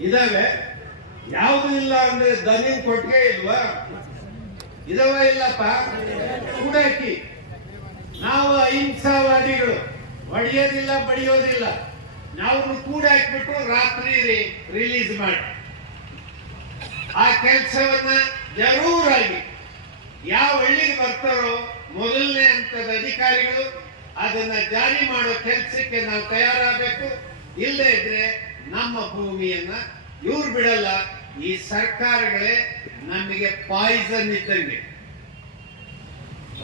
ಇದಾವೆ. ಯಾವುದು ಇಲ್ಲ ಅಂದ್ರೆ ದನಿ ಕೊಟ್ಟಿಗೆ ಇಲ್ವಾ? ಇದಾವ ಇಲ್ಲಪ್ಪ? ಕೂಡಾಕಿ ನಾವು ಅಹಿಂಸಾವಾದಿಗಳು. ಹೊಡೆಯೋದಿಲ್ಲ ಬಡಿಯೋದಿಲ್ಲ. ನಾವು ಕೂಡ ಹಾಕ್ಬಿಟ್ಟು ರಾತ್ರಿ ರಿಲೀಸ್ ಮಾಡಿ. ಆ ಕೆಲಸವನ್ನ ಜರೂರಾಗಿ ಯಾವ ಹಳ್ಳಿಗೆ ಬರ್ತಾರೋ ಮೊದಲನೇ ಹಂತದ ಅಧಿಕಾರಿಗಳು ಅದನ್ನ ಜಾರಿ ಮಾಡೋ ಕೆಲಸಕ್ಕೆ ನಾವು ತಯಾರಾಗಬೇಕು. ಇಲ್ಲದೆ ಇದ್ರೆ ನಮ್ಮ ಭೂಮಿಯನ್ನ ಇವ್ರು ಬಿಡಲ್ಲ, ಈ ಸರ್ಕಾರಗಳೇ ನಮಗೆ ಪಾಯ್ಸನ್ ಇದ್ದಂಗೆ.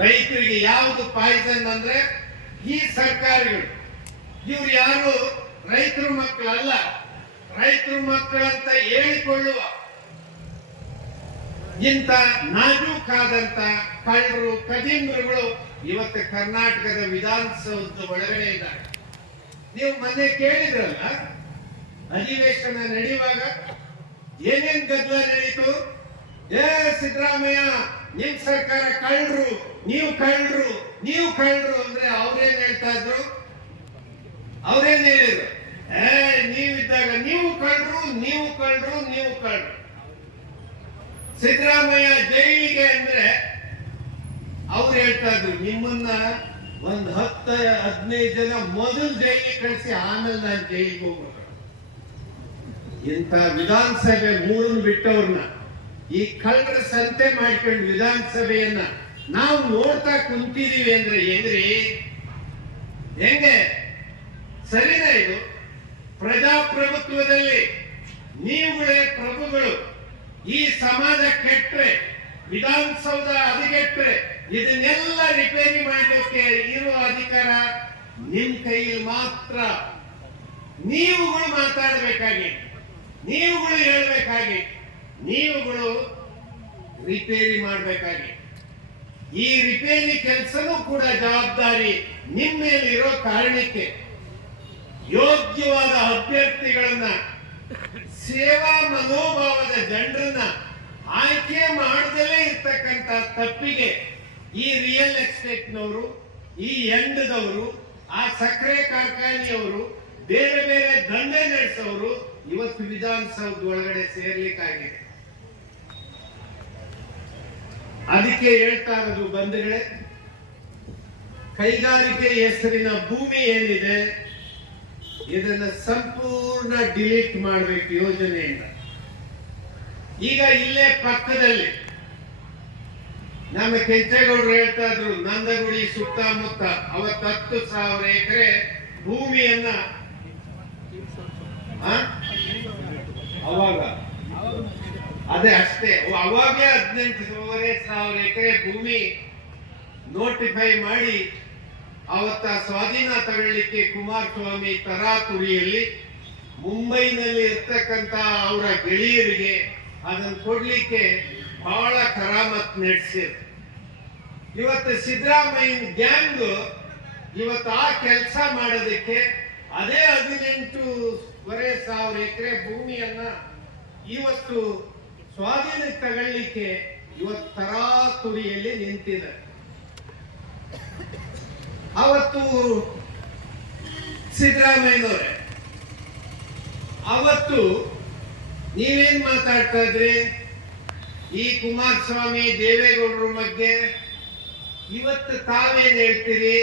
ರೈತರಿಗೆ ಯಾವುದು ಪಾಯ್ಸನ್ ಅಂದ್ರೆ ಈ ಸರ್ಕಾರಗಳು. ಇವ್ರು ಯಾರು ರೈತರ ಮಕ್ಕಳಲ್ಲ ರೈತರ ಮಕ್ಕಳಂತ ಹೇಳಿಕೊಳ್ಳುವ ಇಂಥ ನಾಜೂಕಾದಂತ ಕಳ್ಳರು, ಕದಿಮರುಗಳು ಇವತ್ತು ಕರ್ನಾಟಕದ ವಿಧಾನಸೌಧದ ಒಳಗಡೆ ಇದ್ದಾರೆ. ನೀವು ಮೊನ್ನೆ ಕೇಳಿದ್ರಲ್ಲ ಅಧಿವೇಶನ ನಡೆಯುವಾಗ ಏನೇನ್ ಗದ್ದಲ ನಡೀತು? ಏ ಸಿದ್ದರಾಮಯ್ಯ, ನಿಮ್ ಸರ್ಕಾರ ಕಳ್ಳರು, ನೀವು ಕಳ್ಳರು ನೀವು ಕಳ್ಳರು ಅಂದ್ರೆ ಅವ್ರೇನ್ ಹೇಳ್ತಾ ಇದ್ರು? ಅವ್ರೇನ್ ಹೇಳಿದ್ರು? ಏ, ನೀವಿದ್ದಾಗ ನೀವು ಕಳ್ಳರು ನೀವು ಕಳ್ಳರು ನೀವು ಕಳ್ಳರು. ಸಿದ್ದರಾಮಯ್ಯ ಜೈಲಿಗೆ ಅಂದ್ರೆ ಅವ್ರು ಹೇಳ್ತಾ ಇದ್ರು, ನಿಮ್ಮನ್ನ ಒಂದ್ ಹತ್ತ ಹದಿನೈದು ಜನ ಮೊದಲು ಜೈಲಿಗೆ ಕಳಿಸಿ ಆಮೇಲೆ ನಾನು ಜೈಲಿಗೆ ಹೋಗ್ಬೇಕು ಇಂಥ ವಿಧಾನಸಭೆ ಮೂರನ್ನು ಬಿಟ್ಟವ್ರನ್ನ, ಈ ಕಳ್ಳರ ಸಂತೆ ಮಾಡ್ಕೊಂಡು ವಿಧಾನಸಭೆಯನ್ನ ನಾವು ನೋಡ್ತಾ ಕುಂತಿದೀವಿ ಅಂದ್ರೆ ಹೆಂಗ್ರಿ? ಹೆಂಗೆ? ಸರಿನಾ ಇದು? ಪ್ರಜಾಪ್ರಭುತ್ವದಲ್ಲಿ ನೀವುಗಳೇ ಪ್ರಭುಗಳು, ಈ ಸಮಾಜ ಕೆಟ್ಟರೆ ವಿಧಾನಸೌಧ ಹದಗೆಟ್ರೆ, ಇದನ್ನೆಲ್ಲ ರಿಪೇರಿ ಮಾಡಲಿಕ್ಕೆ ಇರುವ ಅಧಿಕಾರ ನಿಮ್ ಕೈಯಲ್ಲಿ ಮಾತ್ರ. ನೀವುಗಳು ಮಾತಾಡಬೇಕಾಗಿ. ನೀವುಗಳು ಹೇಳಬೇಕಾಗಿ, ನೀವುಗಳು ರಿಪೇರಿ ಮಾಡಬೇಕಾಗಿ. ಈ ರಿಪೇರಿ ಕೆಲಸನೂ ಕೂಡ ಜವಾಬ್ದಾರಿ ನಿಮ್ಮ ಮೇಲಿರೋ ಕಾರಣಕ್ಕೆ. ಯೋಗ್ಯವಾದ ಅಭ್ಯರ್ಥಿಗಳನ್ನ, ಸೇವಾ ಮನೋಭಾವದ ಜನರನ್ನ ಆಯ್ಕೆ ಮಾಡದಲೇ ಇರ್ತಕ್ಕಂತ ತಪ್ಪಿಗೆ ಈ ರಿಯಲ್ ಎಸ್ಟೇಟ್ನವರು, ಈ ಎಂಡದವರು, ಆ ಸಕ್ಕರೆ ಕಾರ್ಖಾನೆಯವರು, ಬೇರೆ ಬೇರೆ ದಂಡೆ ನಡೆಸೋರು ಇವತ್ತು ವಿಧಾನಸೌಧ ಒಳಗಡೆ ಸೇರ್ಲಿಕ್ಕಾಗಿದೆ ಅದಕ್ಕೆ ಹೇಳ್ತಾ ಇರೋದು ಬಂಧುಗಳೇ, ಕೈಗಾರಿಕೆ ಹೆಸರಿನ ಭೂಮಿ ಏನಿದೆ, ಇದನ್ನ ಸಂಪೂರ್ಣ ಡಿಲೀಟ್ ಮಾಡಬೇಕು ಯೋಜನೆಯಿಂದ ಈಗ ಇಲ್ಲೇ ಪಕ್ಕದಲ್ಲಿ ನಮ್ಮ ಕೆಂಚೇಗೌಡರು ಹೇಳ್ತಾ ಇದ್ರು, ನಂದಗುಡಿ ಸುತ್ತಮುತ್ತ ಅವತ್ತು ಸಾವಿರ ಎಕರೆ ಭೂಮಿಯನ್ನ? ಅವಾಗ? ಅದೇ ಅಷ್ಟೇ. ಅವಾಗೇ ಹದಿನೆಂಟೂವರೆ ಸಾವಿರ ಎಕರೆ ಭೂಮಿ ನೋಟಿಫೈ ಮಾಡಿ ಅವತ್ತ ಸ್ವಾಧೀನ ತಗೊಳ್ಳಿಕ್ಕೆ ಕುಮಾರಸ್ವಾಮಿ ತರಾತುರಿಯಲ್ಲಿ ಮುಂಬೈನಲ್ಲಿ ಇರ್ತಕ್ಕಂತ ಅವರ ಗೆಳೆಯರಿಗೆ ಅದನ್ನು ಕೊಡ್ಲಿಕ್ಕೆ ಬಹಳ ಕರಾಮತ್ ನಡೆಸಿದ್ರು. ಇವತ್ತು ಸಿದ್ದರಾಮಯ್ಯನ ಗ್ಯಾಂಗ್ ಇವತ್ತು ಆ ಕೆಲಸ ಮಾಡೋದಕ್ಕೆ ಅದೇ ಹದಿನೆಂಟೂವರೆ ಸಾವಿರ ಎಕರೆ ಭೂಮಿಯನ್ನ ಇವತ್ತು ಸ್ವಾಧೀನಕ್ಕೆ ತಗೊಳ್ಳಿಕ್ಕೆ ಇವತ್ತು ತರಾತುರಿಯಲ್ಲಿ ನಿಂತಿದೆ ಅವತ್ತು ಸಿದ್ದರಾಮಯ್ಯನವರೇ. ಅವತ್ತು ನೀವೇನ್ ಮಾತಾಡ್ತಾ ಇದ್ರಿ? ಈ ಕುಮಾರಸ್ವಾಮಿ ದೇವೇಗೌಡರ ಬಗ್ಗೆ ಇವತ್ತು ತಾವೇನ್ ಹೇಳ್ತೀರಿ?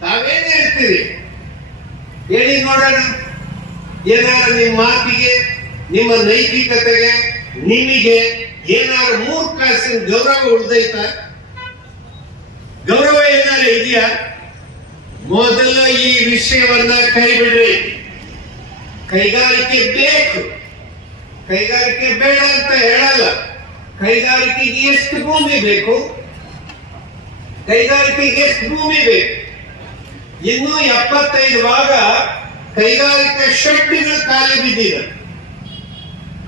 ತಾವೇನ್ ಹೇಳ್ತೀರಿ? ಹೇಳಿ ನೋಡೋಣ. ಏನಾದ್ರು ನಿಮ್ಮ ಮಾತಿಗೆ, ನಿಮ್ಮ ನೈತಿಕತೆಗೆ, ನಿಮಗೆ ಏನಾದ್ರು ಮೂರ್ ಕಾಸಿನ ಗೌರವ ಉಳ್ದೈತ? ಗೌರವ ಏನಾರ ಇದೆಯಾ? ಮೊದಲು ಈ ವಿಷಯವನ್ನ ಕೈ ಬಿಡ್ರಿ ಕೈಗಾರಿಕೆ ಬೇಕು. ಕೈಗಾರಿಕೆ ಬೇಡ ಅಂತ ಹೇಳಲ್ಲ. ಕೈಗಾರಿಕೆಗೆ ಎಷ್ಟು ಭೂಮಿ ಬೇಕು? ಕೈಗಾರಿಕೆಗೆ ಎಷ್ಟು ಭೂಮಿ ಬೇಕು? ಇನ್ನು ಎಪ್ಪತ್ತೈದು ಭಾಗ ಕೈಗಾರಿಕಾ ಶೆಡ್ಗಳು ಖಾಲಿ ಬಿದ್ದಿದೆ.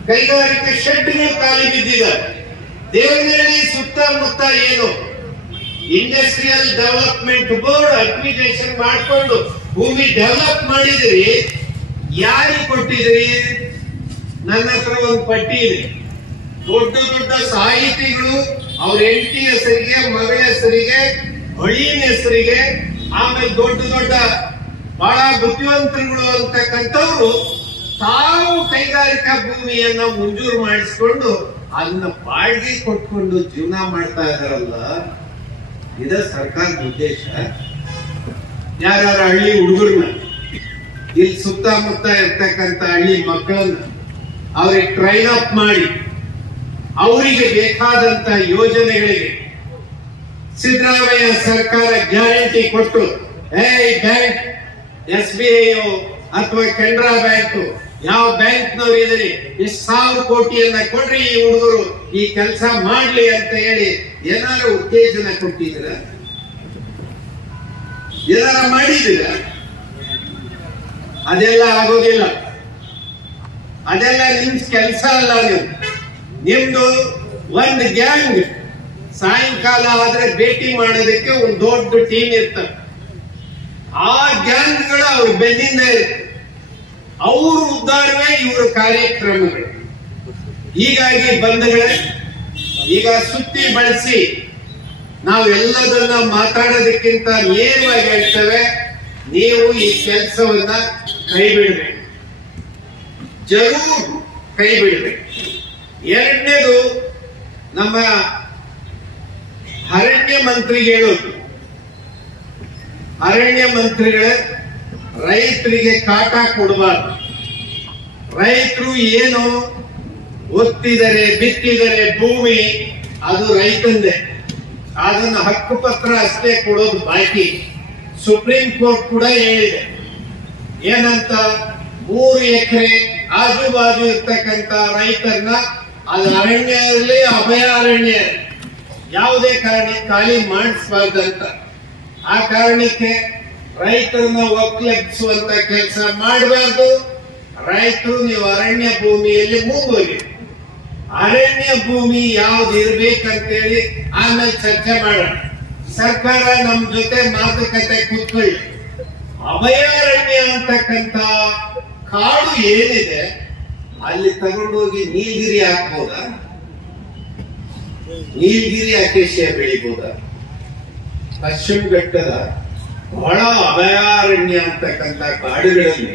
ಕೈಗಾರಿಕಾ ಶೆಡ್ಗಳು ಖಾಲಿ ಬಿದ್ದಿದೆ. ದೇವನಹಳ್ಳಿ ಸುತ್ತಮುತ್ತ ಏನು? ಇಂಡಸ್ಟ್ರಿಯಲ್ ಡೆವಲಪ್ಮೆಂಟ್ ಬೋರ್ಡ್ ಅಕ್ವಿಜೇಷನ್ ಮಾಡಿಕೊಂಡು ಭೂಮಿ ಡೆವಲಪ್ ಮಾಡಿದ್ರಿ. ಯಾರಿಗೆ ಕೊಟ್ಟಿದ್ರಿ? ನನ್ನ ಹತ್ರ ಒಂದು ಪಟ್ಟಿ ಇದೆ. ದೊಡ್ಡ ದೊಡ್ಡ ಸಾಹಿತಿಗಳು ಅವ್ರ ಹೆಂಡತಿ ಹೆಸರಿಗೆ, ಮಗಳ ಹೆಸರಿಗೆ ಹಳ್ಳಿನ ಹೆಸರಿಗೆ, ಆಮೇಲೆ ದೊಡ್ಡ ದೊಡ್ಡ ಬಹಳ ಬುದ್ಧಿವಂತರುಗಳು ಅಂತಕ್ಕಂಥವ್ರು ತಾವು ಕೈಗಾರಿಕಾ ಭೂಮಿಯನ್ನ ಮಂಜೂರು ಮಾಡಿಸ್ಕೊಂಡು ಅದನ್ನ ಬಾಡಿಗೆ ಕೊಟ್ಕೊಂಡು ಜೀವನ ಮಾಡ್ತಾ ಇದಾರಲ್ಲ, ಇದ ಸರ್ಕಾರದ ಉದ್ದೇಶ. ಯಾರ್ಯಾರ ಹಳ್ಳಿ ಹುಡುಗರನ್ನ ಇಲ್ಲಿ ಸುತ್ತಮುತ್ತ ಇರ್ತಕ್ಕಂಥ ಹಳ್ಳಿ ಮಕ್ಕಳನ್ನ ಅವ್ರಿಗೆ ಟ್ರೈನ್ ಅಪ್ ಮಾಡಿ, ಅವರಿಗೆ ಬೇಕಾದಂತ ಯೋಜನೆಗಳಿಗೆ ಸಿದ್ದರಾಮಯ್ಯ ಸರ್ಕಾರ ಗ್ಯಾರಂಟಿ ಕೊಟ್ಟು ಏ ಬ್ಯಾಂಕ್ ಎಸ್ ಬಿ ಐ ಅಥವಾ ಕೆನರಾ ಬ್ಯಾಂಕ್ ಯಾವ ಬ್ಯಾಂಕ್ನವ್ರು ಇದ್ರಿ ಇಷ್ಟು ಸಾವಿರ ಕೋಟಿಯನ್ನ ಕೊಡ್ರಿ ಈ ಹುಡುಗರು, ಈ ಕೆಲಸ ಮಾಡ್ಲಿ ಅಂತ ಹೇಳಿ ಏನಾರು ಉತ್ತೇಜನ ಕೊಟ್ಟಿದ್ದೀರ? ಏನಾರ ಮಾಡಿದ್ದೀರ? ಅದೆಲ್ಲ ಆಗೋದಿಲ್ಲ. ಅದೆಲ್ಲ ನಿಮ್ ಕೆಲಸ ಅಲ್ಲ ನೀವು ನಿಮ್ದು ಒಂದು ಗ್ಯಾಂಗ್ ಸಾಯಂಕಾಲ ಆದ್ರೆ ಭೇಟಿ ಮಾಡೋದಕ್ಕೆ ಒಂದು ದೊಡ್ಡ ಟೀಮ್ ಇರ್ತವೆ ಆ ಗ್ಯಾಂಗ್ಗಳು ಅವ್ರು ಬೆನ್ನಿಂದ ಅವ್ರ ಉದ್ಧಾರವೇ ಇವರ ಕಾರ್ಯಕ್ರಮಗಳು ಹೀಗಾಗಿ ಬಂಧುಗಳೇ, ಈಗ ಸುತ್ತಿ ಬಳಸಿ ನಾವೆಲ್ಲದನ್ನ ಮಾತಾಡೋದಕ್ಕಿಂತ ನೇರವಾಗಿ ಹೇಳ್ತೇವೆ, ನೀವು ಈ ಕೆಲಸವನ್ನ ಕೈ ಬಿಡಬೇಕು ಜರೂರ್ ಕೈ ಬಿಡಬೇಕು ಎರಡನೇದು ನಮ್ಮ ಅರಣ್ಯ ಮಂತ್ರಿಗೆ ಹೇಳೋದು. ಅರಣ್ಯ ಮಂತ್ರಿಗಳೇ, ರೈತರಿಗೆ ಕಾಟ ಕೊಡಬಾರ್ದು. ರೈತರು ಏನು ಒತ್ತಿದರೆ, ಬಿತ್ತಿದರೆ ಭೂಮಿ, ಅದು ರೈತಂದೆ. ಅದನ್ನು ಹಕ್ಕು ಪತ್ರ ಅಷ್ಟೇ ಕೊಡೋದು ಬಾಕಿ. ಸುಪ್ರೀಂ ಕೋರ್ಟ್ ಕೂಡ ಹೇಳಿದೆ. ಏನಂತ? ಮೂರು ಎಕರೆ ಆಜು ಬಾಜು ಇರ್ತಕ್ಕಂತ ರೈತರನ್ನ ಅದು ಅರಣ್ಯ ಇರಲಿ ಅಭಯ ಅರಣ್ಯ ಯಾವುದೇ ಕಾರಣಕ್ಕೆ ಖಾಲಿ ಮಾಡಿಸ್ಬಾರ್ದಂತ ಆ ಕಾರಣಕ್ಕೆ ರೈತರನ್ನ ಒಕ್ಕಲೆಬ್ಬಿಸುವಂತ ಕೆಲಸ ಮಾಡಬಾರ್ದು. ರೈತರು ನೀವು ಅರಣ್ಯ ಭೂಮಿಯಲ್ಲಿ ಮುಂದುವರಿ. ಅರಣ್ಯ ಭೂಮಿ ಯಾವ್ದು ಇರ್ಬೇಕಂತೇಳಿ ಆಮೇಲೆ ಚರ್ಚೆ ಮಾಡೋಣ. ಸರ್ಕಾರ ನಮ್ ಜೊತೆ ಮಾತುಕತೆ ಕೂತ್ಕೊಳ್ಳಿ. ಅಭಯಾರಣ್ಯ ಅಂತಕ್ಕಂತ ಕಾಡು ಏನಿದೆ, ಅಲ್ಲಿ ತಗೊಂಡೋಗಿ ನೀಲಗಿರಿ ಹಾಕ್ಬೋದ? ನೀಲಗಿರಿ, ಅಕೇಶಿಯ ಬೆಳಿಬೋದಾ? ಪಶ್ಚಿಮ ಘಟ್ಟದ ಬಹಳ ಅಭಯಾರಣ್ಯ ಅಂತಕ್ಕಂಥ ಕಾಡುಗಳಲ್ಲಿ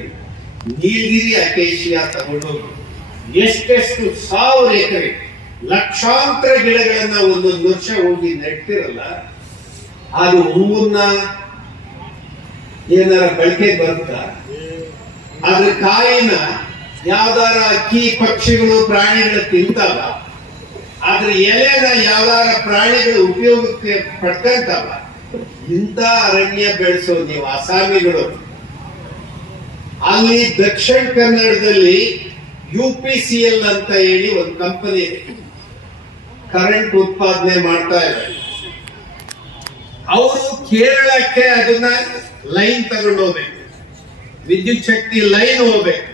ನೀಲಗಿರಿ ಅಕೇಶಿಯ ತಗೊಂಡು ಎಷ್ಟೆಷ್ಟು ಸಾವಿರ ಎಕರೆ, ಲಕ್ಷಾಂತರ ಗಿಡಗಳನ್ನ ಒಂದೊಂದು ವರ್ಷ ಹೋಗಿ ನೆಟ್ಟಿರಲ್ಲ ಅದು ಹೂವನ್ನ ಏನಾರ ಬಳಕೆ ಬರುತ್ತಾ? ಅದ್ರ ಕಾಯಿನ ಯಾವ್ದಾರ ಅಕ್ಕಿ ಪಕ್ಷಿಗಳು ಪ್ರಾಣಿಗಳು ತಿಂತಾವ ಅದ್ರ ಎಲೆನ ಯಾವ್ದಾರ ಪ್ರಾಣಿಗಳು ಉಪಯೋಗಕ್ಕೆ ಪಡ್ಕಂತಾವ ಇಂಥ ಅರಣ್ಯ ಬೆಳೆಸೋ ನೀವು ಅಸಾಮಿಗಳು. ಅಲ್ಲಿ ದಕ್ಷಿಣ ಕನ್ನಡದಲ್ಲಿ ಯು ಪಿ ಸಿ ಎಲ್ ಅಂತ ಹೇಳಿ ಒಂದು ಕಂಪನಿ ಕರೆಂಟ್ ಉತ್ಪಾದನೆ ಮಾಡ್ತಾ ಇದೆ. ಅವರು ಕೇರಳಕ್ಕೆ ಅದನ್ನ ಲೈನ್ ತಗೊಂಡು ಹೋಗ್ಬೇಕು. ವಿದ್ಯುತ್ ಶಕ್ತಿ ಲೈನ್ ಹೋಗ್ಬೇಕು.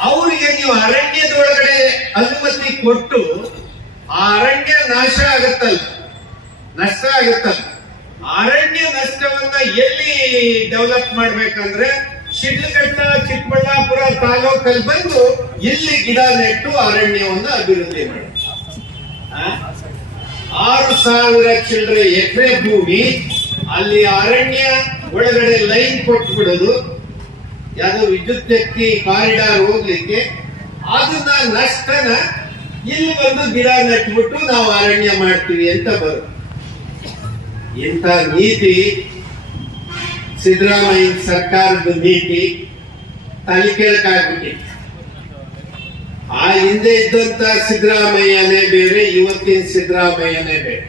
ಅವರಿಗೆ ನೀವು ಅರಣ್ಯದೊಳಗಡೆ ಅನುಮತಿ ಕೊಟ್ಟು ಆ ಅರಣ್ಯ ನಾಶ ಆಗತ್ತಲ್ಲ. ನಷ್ಟ ಆಗಿರ್ತದೆ ಅರಣ್ಯ ನಷ್ಟವನ್ನ ಎಲ್ಲಿ ಡೆವಲಪ್ ಮಾಡ್ಬೇಕಂದ್ರೆ ಶಿಡ್ಲಘಟ್ಟ, ಚಿಕ್ಕಬಳ್ಳಾಪುರ ತಾಲೂಕಲ್ಲಿ ಬಂದು ಇಲ್ಲಿ ಗಿಡ ನೆಟ್ಟು ಅರಣ್ಯವನ್ನ ಅಭಿವೃದ್ಧಿ ಮಾಡಿ ಆರು ಸಾವಿರ ಚಿಲ್ಲರೆ ಎಕರೆ ಭೂಮಿ, ಅಲ್ಲಿ ಅರಣ್ಯ ಒಳಗಡೆ ಲೈನ್ ಕೊಟ್ಟು ಬಿಡೋದು ಯಾವುದೋ ವಿದ್ಯುತ್ ಶಕ್ತಿ ಕಾರಿಡಾರ್ ಹೋಗ್ಲಿಕ್ಕೆ ಅದನ್ನ ನಷ್ಟನ ಇಲ್ಲಿ ಬಂದು ಗಿಡ ನೆಟ್ಬಿಟ್ಟು ನಾವು ಅರಣ್ಯ ಮಾಡ್ತೀವಿ ಅಂತ ಬರು ಇಂಥ ನೀತಿ ಸಿದ್ದರಾಮಯ್ಯ ಸರ್ಕಾರದ ನೀತಿ ತಲೆ ಕೆಳಕಾಗ್ಬಿಟ್ಟಿದೆ ಆ ಹಿಂದೆ ಇದ್ದಂತ ಸಿದ್ದರಾಮಯ್ಯನೇ ಬೇರೆ, ಇವತ್ತಿನ ಸಿದ್ದರಾಮಯ್ಯನೇ ಬೇರೆ.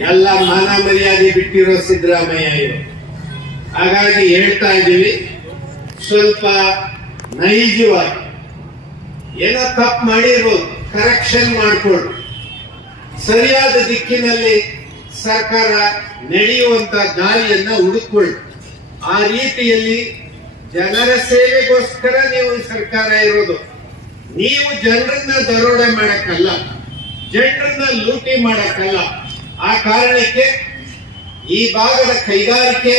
ಎಲ್ಲ ಮಾನ ಮರ್ಯಾದೆ ಬಿಟ್ಟಿರೋ ಸಿದ್ದರಾಮಯ್ಯ ಇವರು. ಹಾಗಾಗಿ ಹೇಳ್ತಾ ಇದ್ದೀವಿ, ಸ್ವಲ್ಪ ನೈಜವಾಗಿ. ಏನೋ ತಪ್ಪು ಮಾಡಿರ್ಬೋದು ಕರೆಕ್ಷನ್ ಮಾಡಿಕೊಳ್ಳಿ. ಸರಿಯಾದ ದಿಕ್ಕಿನಲ್ಲಿ ಸರ್ಕಾರ ನಡೆಯುವಂತ ದಾರಿಯನ್ನ ಹುಡುಕೊಳ್ಳಿ. ಆ ರೀತಿಯಲ್ಲಿ ಜನರ ಸೇವೆಗೋಸ್ಕರ ನೀವು ಸರ್ಕಾರ ಇರೋದು. ನೀವು ಜನರನ್ನ ದರೋಡೆ ಮಾಡಕ್ಕಲ್ಲ, ಜನರನ್ನ ಲೂಟಿ ಮಾಡಕ್ಕಲ್ಲ. ಆ ಕಾರಣಕ್ಕೆ ಈ ಭಾಗದ ಕೈಗಾರಿಕೆ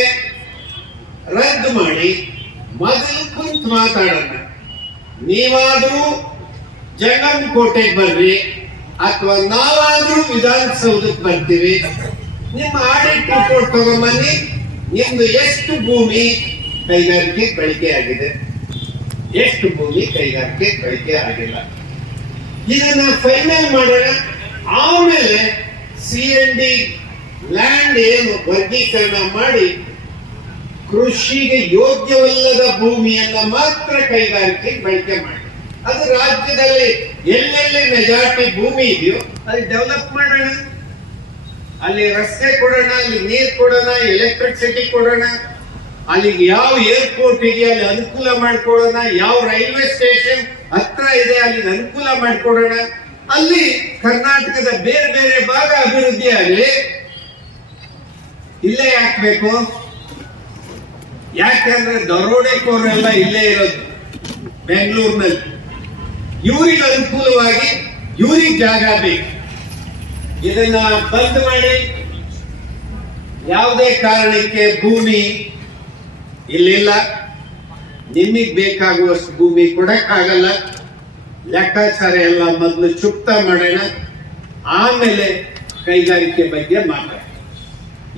ರದ್ದು ಮಾಡಿ ಮೊದಲು ಕುಂತು ಮಾತಾಡೋಣ. ನೀವಾದರೂ ಜಂಗಮ್ ಕೋಟೆಗೆ ಬರ್ರಿ ಅಥವಾ ನಾವಾದ್ರೂ ವಿಧಾನಸೌಧಕ್ಕೆ ಬರ್ತೀವಿ. ನಿಮ್ಮ ಆಡಿಟ್ ರಿಪೋರ್ಟ್ ತಗೊಂಬನ್ನಿ. ನಿಮ್ದು ಎಷ್ಟು ಭೂಮಿ ಕೈಗಾರಿಕೆ ಬಳಕೆ ಆಗಿದೆ? ಎಷ್ಟು ಭೂಮಿ ಕೈಗಾರಿಕೆ ಬಳಕೆ ಆಗಿಲ್ಲ? ಇದನ್ನ ಫೈನಲ್ ಮಾಡೋಣ. ಆಮೇಲೆ ಸಿ ಎನ್ ಡಿ ಲ್ಯಾಂಡ್ ಏನು ವರ್ಗೀಕರಣ ಮಾಡಿ ಕೃಷಿಗೆ ಯೋಗ್ಯವಲ್ಲದ ಭೂಮಿಯನ್ನ ಮಾತ್ರ ಕೈಗಾರಿಕೆ ಬಳಕೆ ಮಾಡಿ. ಅದು ರಾಜ್ಯದಲ್ಲಿ ಎಲ್ಲೆಲ್ಲಿ ಮೆಜಾರಿಟಿ ಭೂಮಿ ಇದೆಯೋ ಅಲ್ಲಿ ಡೆವಲಪ್ ಮಾಡೋಣ. ಅಲ್ಲಿ ರಸ್ತೆ ಕೊಡೋಣ, ಅಲ್ಲಿ ನೀರು ಕೊಡೋಣ ಎಲೆಕ್ಟ್ರಿಸಿಟಿ ಕೊಡೋಣ. ಅಲ್ಲಿಗೆ ಯಾವ ಏರ್ಪೋರ್ಟ್ ಇದೆಯೋ ಅಲ್ಲಿ ಅನುಕೂಲ ಮಾಡ್ಕೊಡೋಣ ಯಾವ ರೈಲ್ವೆ ಸ್ಟೇಷನ್ ಹತ್ರ ಇದೆ, ಅಲ್ಲಿ ಅನುಕೂಲ ಮಾಡ್ಕೊಡೋಣ ಅಲ್ಲಿ ಕರ್ನಾಟಕದ ಬೇರೆ ಬೇರೆ ಭಾಗ ಅಭಿವೃದ್ಧಿ ಆಗಲಿ. ಇಲ್ಲೇ ಯಾಕಬೇಕು ಯಾಕಂದ್ರೆ ದರೋಡೆಕೋರೆಲ್ಲ ಇಲ್ಲೇ ಇರೋದು, ಬೆಂಗಳೂರಿನಲ್ಲಿ. ಇವ್ರಿಗೆ ಅನುಕೂಲವಾಗಿ ಇವ್ರಿಗೆ ಜಾಗ ಬೇಕು. ಇದನ್ನ ಬಂದ್ ಮಾಡಿ. ಯಾವುದೇ ಕಾರಣಕ್ಕೆ ಭೂಮಿ ಇಲ್ಲಿಲ್ಲ. ನಿಮಗೆ ಬೇಕಾಗುವಷ್ಟು ಭೂಮಿ ಕೊಡಕ್ಕಾಗಲ್ಲ. ಲೆಕ್ಕಾಚಾರ ಎಲ್ಲ ಮೊದಲು ಚುಕ್ತ ಮಾಡೋಣ. ಆಮೇಲೆ ಕೈಗಾರಿಕೆ ಬಗ್ಗೆ ಮಾತಾಡ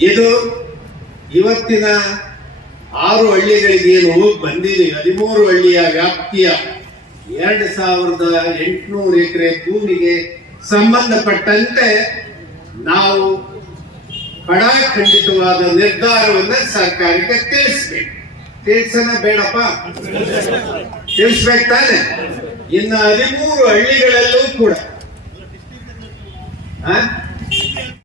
ಇದು ಇವತ್ತಿನ ಆರು ಹಳ್ಳಿಗಳಿಗೆ ಏನು ಹೋಗಿ ಬಂದಿದೆ. ಹದಿಮೂರು ಹಳ್ಳಿಯ ವ್ಯಾಪ್ತಿಯ ಎರಡು ಸಾವಿರದ ಎಂಟುನೂರು ಎಕರೆ ಭೂಮಿಗೆ ಸಂಬಂಧಪಟ್ಟಂತೆ ನಾವು ಖಡಾಖಂಡಿತವಾದ ನಿರ್ಧಾರವನ್ನ ಸರ್ಕಾರಕ್ಕೆ ತಿಳಿಸ್ಬೇಕು. ತಿಳಿಸನ ಬೇಡಪ್ಪ. ತಿಳಿಸ್ಬೇಕು ತಾನೆ. ಇನ್ನು ಹದಿಮೂರು ಹಳ್ಳಿಗಳಲ್ಲೂ ಕೂಡ?